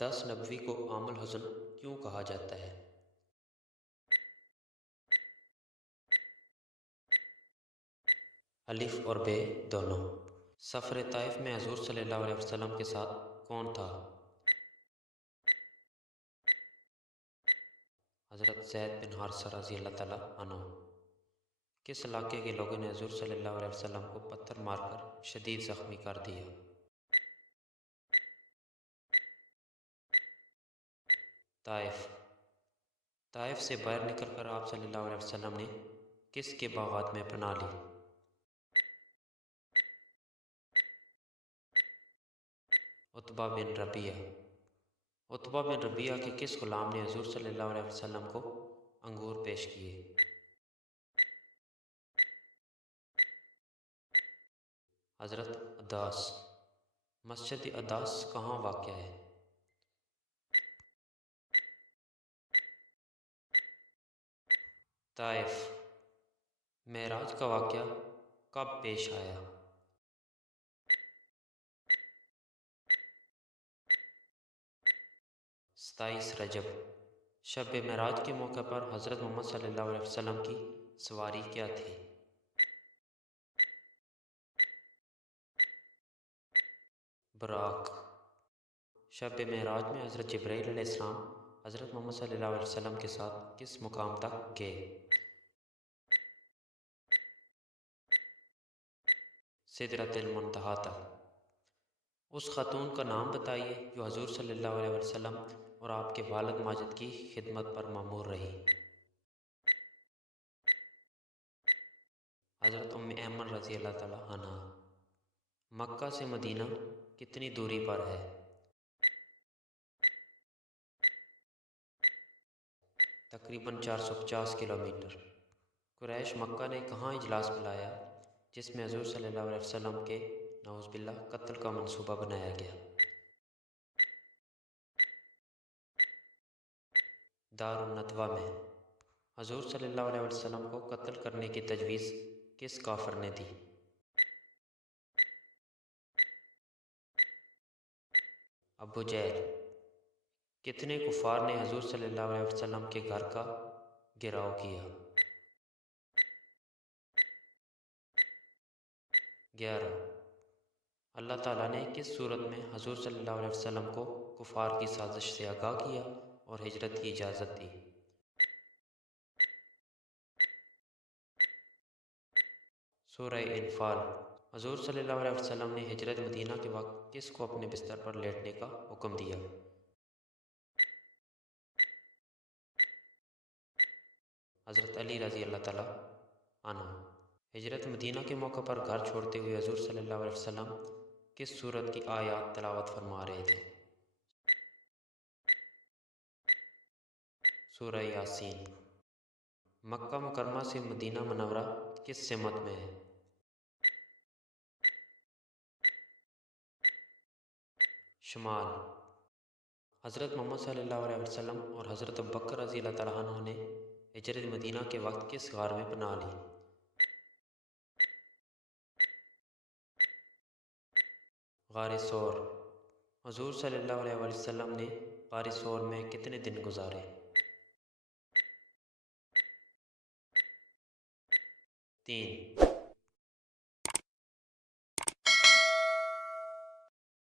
10 نبوی کو عام الحزن کیوں کہا جاتا ہے؟ الف اور بے دونوں۔ سفر طائف میں حضور صلی اللہ علیہ وسلم کے ساتھ کون تھا؟ حضرت زید بن حارثہ رضی اللہ تعالیٰ عنہ۔ کس علاقے کے لوگوں نے حضور صلی اللہ علیہ وسلم کو پتھر مار کر شدید زخمی کر دیا؟ طائف۔ طائف سے باہر نکل کر آپ صلی اللہ علیہ وسلم نے کس کے باغات میں پناہ لی؟ عتبہ بن ربیعہ۔ عتبہ بن ربیعہ کے کس غلام نے حضور صلی اللہ علیہ وسلم کو انگور پیش کیے؟ حضرت عداس۔ مسجد عداس کہاں واقع ہے؟ طائف۔ معراج کا واقعہ کب پیش آیا؟ ستائیس رجب۔ شب معراج کے موقع پر حضرت محمد صلی اللہ علیہ وسلم کی سواری کیا تھی؟ براق۔ شب معراج میں حضرت جبرائیل علیہ السلام حضرت محمد صلی اللہ علیہ وسلم کے ساتھ کس مقام تک گئے؟ سدرۃ المنتہا تک۔ اس خاتون کا نام بتائیے جو حضور صلی اللہ علیہ وسلم اور آپ کے والد ماجد کی خدمت پر مامور رہی۔ حضرت ام ایمن رضی اللہ تعالیٰ عنہ۔ مکہ سے مدینہ کتنی دوری پر ہے؟ تقریباً 450 کلومیٹر۔ قریش مکہ نے کہاں اجلاس بلایا جس میں حضور صلی اللہ علیہ وسلم کے نعوذ باللہ قتل کا منصوبہ بنایا گیا؟ دار الندوہ میں۔ حضور صلی اللہ علیہ وسلم کو قتل کرنے کی تجویز کس کافر نے دی؟ ابو جہل۔ کتنے کفار نے حضور صلی اللہ علیہ وسلم کے گھر کا گھیراؤ کیا؟ 11۔ اللہ تعالیٰ نے کس صورت میں حضور صلی اللہ علیہ وسلم کو کفار کی سازش سے آگاہ کیا اور ہجرت کی اجازت دی؟ سورہ انفال۔ حضور صلی اللہ علیہ وسلم نے ہجرت مدینہ کے وقت کس کو اپنے بستر پر لیٹنے کا حکم دیا؟ حضرت علی رضی اللہ تعالیٰ عنہ۔ ہجرت مدینہ کے موقع پر گھر چھوڑتے ہوئے حضور صلی اللہ علیہ وسلم کس سورت کی آیات تلاوت فرما رہے تھے؟ سورہ یاسین۔ مکہ مکرمہ سے مدینہ منورہ کس سمت میں ہے؟ شمال۔ حضرت محمد صلی اللہ علیہ وسلم اور حضرت ابوبکر رضی اللہ تعالیٰ عنہ نے ہجرت مدینہ کے وقت کس غار میں پناہ لی؟ غار ثور۔ حضور صلی اللہ علیہ وسلم نے غار ثور میں کتنے دن گزارے؟ 3۔